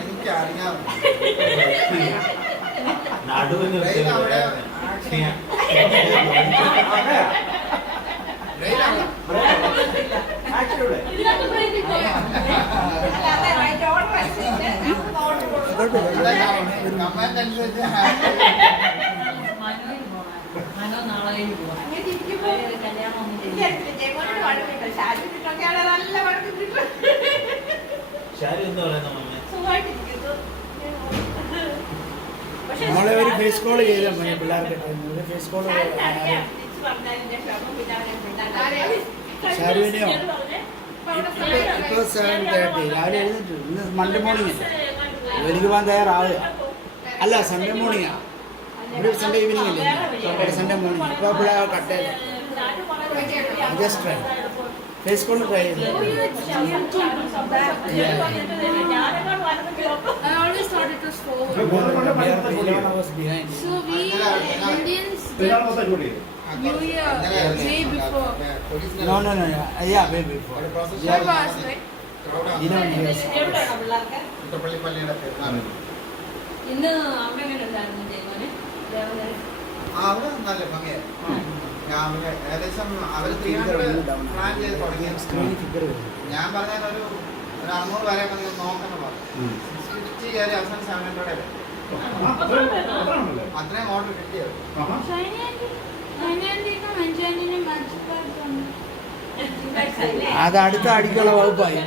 എനിക്കറിയാം നടുവിന് കമാൻഡ് അനുസരിച്ച് നമ്മളെ ഒരു ഫേസ് കോൾ ചെയ്താൽ മതി പിള്ളേർക്ക് ഫേസ് കോൾ ഷാരുവിനെയോ ഇപ്പോൾ 7:30 രാവിലെ എഴുന്നിട്ട് ഇന്ന് മൺഡേ മോർണിംഗ് ജോലിക്ക് പോകാൻ തയ്യാറാവുക അല്ല സൺഡേ മോർണിംഗാണ് ഇവിടെ സൺഡേ ഈവനിങ് അല്ലേ സൺഡേ മോർണിംഗ് ഇപ്പോൾ പിള്ളേർ കട്ടേല just try face call try ചെയ്തു I always thought it was 4. We are 11 hours behind. So we Indians New Year way before. No. Yeah, way before. 12 hours, right? 11 years. പള്ളിയുടെ പെരുന്നാൾ ഇന്ന് അമ്മ എങ്ങനെ ഉണ്ടായിരുന്നു ജയമോനെ അവിടെ നല്ല ഭംഗിയായിരുന്നു. രാവിലെ ഏകദേശം അവർ 300 പ്ലാൻ ചെയ്ത് തുടങ്ങി. ഞാൻ പറഞ്ഞാൽ ഒരു 600 വരെ നോക്കണം പറഞ്ഞു. 650 കയറി അവസാനം 700 അത്രയും ഓർഡർ കിട്ടിയത്. അത് അടുത്ത അടിക്കുള്ള വകുപ്പായി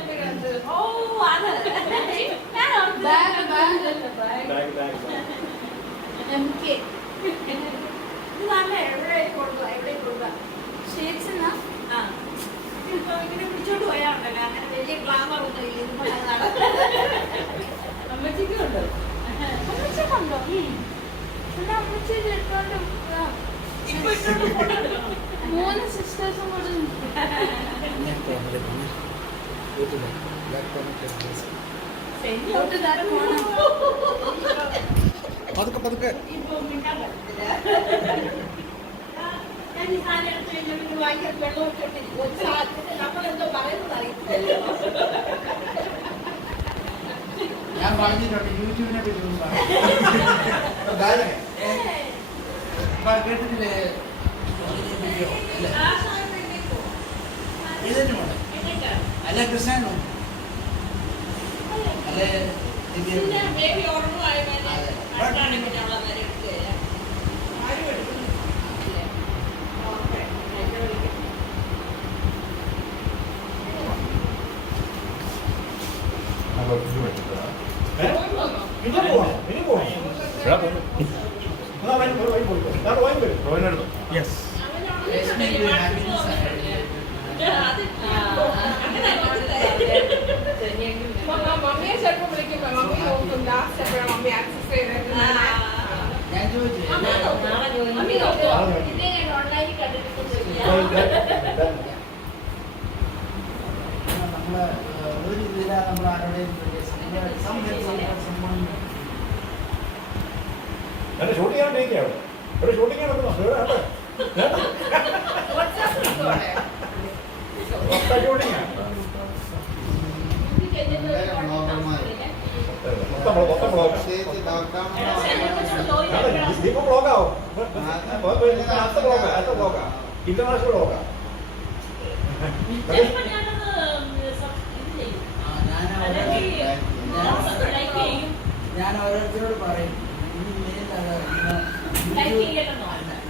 പിടിച്ചോണ്ട് പോയാ ഉണ്ടല്ലോ അങ്ങനെ വലിയ ഗ്ലാമർ ഒന്നും ഇല്ല. അമ്മച്ചിക്കും ഉണ്ടോ? അമ്മച്ചിക്കുണ്ടോ? അമ്മച്ചി ഇപ്പൊ ഇട്ടോണ്ട് ഫോട്ടോ എടുക്കണം. 3 സിസ്റ്റേഴ്സും കൂടെ പതുക്കെ ഇപ്പൊ മിണ്ടാൻ പറ്റത്തില്ല. ഞാൻ ഈ സാധനം എടുത്ത് കഴിഞ്ഞാൽ ഭയങ്കര വെള്ളം ഇട്ടിട്ടില്ല. ഒരു സാധനത്തിന് നമ്മളെന്തോ പറയുന്നത് അറിയത്തില്ലല്ലോ. ഞാൻ പറഞ്ഞിട്ടുണ്ട് യൂട്യൂബിനെ പറ്റി കേട്ടിട്ടില്ലേ ആ സാധനം എഴുതിക്കോ. ഇതന്നെ അല്ല ക്രിസ്ത്യാനോ അല്ലെ പിന്നെ ബേബി ഓർഡറും ആയി പിന്നെ അവളെ നേരെ എടുക്കുകയില്ല. ആരും എടുക്കുന്നില്ല. ഓക്കെ എന്നെ വിളിക്കും. മമ്മിയെ ചിലപ്പോൾ വിളിക്കുമ്പോ മമ്മി നോക്കും ലാസ്റ്റ് എപ്പോഴാണ് മമ്മി ആക്സസ് ചെയ്തത്. ഞാൻ ചോദിച്ചു മമ്മി നോക്കോ? പിന്നെ ഞാൻ ഓൺലൈനിൽ കണ്ടിട്ടില്ല. നമ്മള് ഒരു ഇതില നമ്മൾ ആരുടെയും ഷൂട്ട് ചെയ്യാണ്ടിരിക്കുകയാണ് ഇവിടെ ഷൂട്ടിംഗ് നടക്കുന്നു ഇപ്പൊ ബ്ലോഗാവും അടുത്ത ബ്ലോഗാ ഇന്റർനാഷണൽ ബ്ലോഗാ ഞാൻ ഓരോരുത്തരോട് പറയും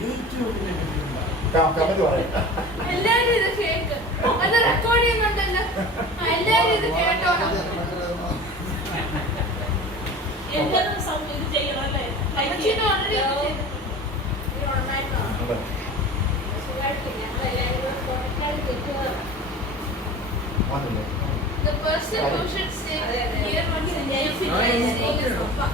യൂട്യൂബിനെ കമന്റ് പറയും എല്ലാരും ഇത് കേക്ക് അത് റെക്കോർഡ് ചെയ്യുന്നുണ്ടല്ലോ. എല്ലാരും ഇത് കേട്ടോണം. എന്തെങ്കിലും ഇത് ചെയ്യണം അല്ലേ? അമ്മച്ചിനെ ഓൾറെഡി വന്നില്ലേ the person who should stay here once in life is staying in sofa.